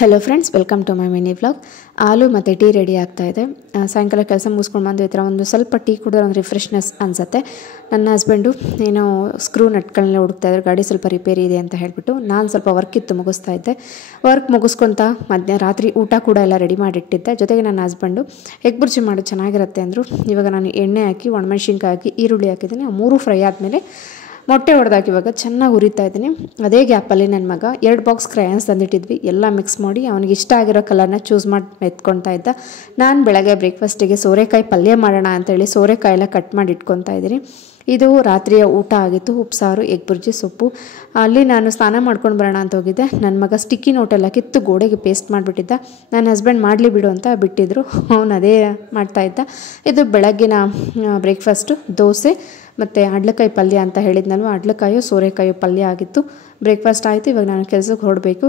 Hello friends, welcome to my mini vlog. ಹಾಲು ಮತ್ತು tea ready ಆಗ್ತಾ ಇದೆ. ಸಾಯಂಕಾಲ ಕೆಲಸ ಮುಗಿಸ್ಕೊಂಡು ಬಂದು ಈ ಥರ ಒಂದು ಸ್ವಲ್ಪ ಟೀ ಕುಡಿದ್ರೆ ಒಂದು ರಿಫ್ರೆಶ್ನೆಸ್ ಅನಿಸುತ್ತೆ. ನನ್ನ ಹಸ್ಬೆಂಡು ಏನೋ ಸ್ಕ್ರೂ ನಟ್ಗಳನ್ನೆಲ್ಲ ಹುಡುಕ್ತಾ ಇದ್ದಾರೆ. ಗಾಡಿ ಸ್ವಲ್ಪ ರಿಪೇರಿ ಇದೆ ಅಂತ ಹೇಳಿಬಿಟ್ಟು ನಾನು ಸ್ವಲ್ಪ ವರ್ಕ್ ಇತ್ತು, ಮುಗಿಸ್ತಾ ಇದ್ದೆ. ವರ್ಕ್ ಮುಗಿಸ್ಕೊತ ರಾತ್ರಿ ಊಟ ಕೂಡ ಎಲ್ಲ ರೆಡಿ ಮಾಡಿಟ್ಟಿದ್ದೆ. ಜೊತೆಗೆ ನನ್ನ ಹಸ್ಬೆಂಡು ಎಗ್ ಬುರ್ಜಿ ಮಾಡೋದು ಚೆನ್ನಾಗಿರುತ್ತೆ ಅಂದರು. ಇವಾಗ ನಾನು ಎಣ್ಣೆ ಹಾಕಿ ಒಣಮೆಣ್ಸಿನ್ಕಾಯಿ ಹಾಕಿ ಈರುಳ್ಳಿ ಹಾಕಿದ್ದೀನಿ. 3 ಫ್ರೈ ಆದಮೇಲೆ ಮೊಟ್ಟೆ ಹೊಡೆದಾಕಿ ಇವಾಗ ಚೆನ್ನಾಗಿ ಹುರಿತಾ ಇದ್ದೀನಿ. ಅದೇ ಗ್ಯಾಪಲ್ಲಿ ನನ್ನ ಮಗ 2 ಬಾಕ್ಸ್ ಕ್ರಯಾನ್ಸ್ ತಂದಿಟ್ಟಿದ್ವಿ, ಎಲ್ಲ ಮಿಕ್ಸ್ ಮಾಡಿ ಅವನಿಗೆ ಇಷ್ಟ ಆಗಿರೋ ಕಲರ್ನ ಚೂಸ್ ಮಾಡಿ ಎತ್ಕೊತಾ ಇದ್ದ. ನಾನು ಬೆಳಗ್ಗೆ ಬ್ರೇಕ್ಫಾಸ್ಟಿಗೆ ಸೋರೆಕಾಯಿ ಪಲ್ಯ ಮಾಡೋಣ ಅಂತೇಳಿ ಸೋರೆಕಾಯಿ ಎಲ್ಲ ಕಟ್ ಮಾಡಿ ಇಟ್ಕೊತಾ ಇದ್ದೀನಿ. ಇದು ರಾತ್ರಿಯ ಊಟ ಆಗಿತ್ತು. ಉಪ್ಸಾರು, ಎಗ್ ಬುರ್ಜಿ, ಸೊಪ್ಪು. ಅಲ್ಲಿ ನಾನು ಸ್ನಾನ ಮಾಡ್ಕೊಂಡು ಬರೋಣ ಅಂತ ಹೋಗಿದ್ದೆ. ನನ್ನ ಮಗ ಸ್ಟಿಕ್ಕಿ ನೋಟೆಲ್ಲ ಕಿತ್ತು ಗೋಡೆಗೆ ಪೇಸ್ಟ್ ಮಾಡಿಬಿಟ್ಟಿದ್ದ. ನನ್ನ ಹಸ್ಬೆಂಡ್ ಮಾಡಲಿ ಬಿಡು ಅಂತ ಬಿಟ್ಟಿದ್ರು, ಅವನು ಅದೇ ಮಾಡ್ತಾಯಿದ್ದ. ಇದು ಬೆಳಗ್ಗಿನ ಬ್ರೇಕ್ಫಾಸ್ಟು ದೋಸೆ ಮತ್ತು ಅಡ್ಲಕಾಯಿ ಪಲ್ಯ ಅಂತ ಹೇಳಿದ್ನಲ್ವ, ಅಡ್ಲಕಾಯೋ ಸೋರೆಕಾಯೋ ಪಲ್ಯ ಆಗಿತ್ತು. ಬ್ರೇಕ್ಫಾಸ್ಟ್ ಆಯಿತು. ಇವಾಗ ನಾನು ಕೆಲಸಕ್ಕೆ ಹೊರಡಬೇಕು.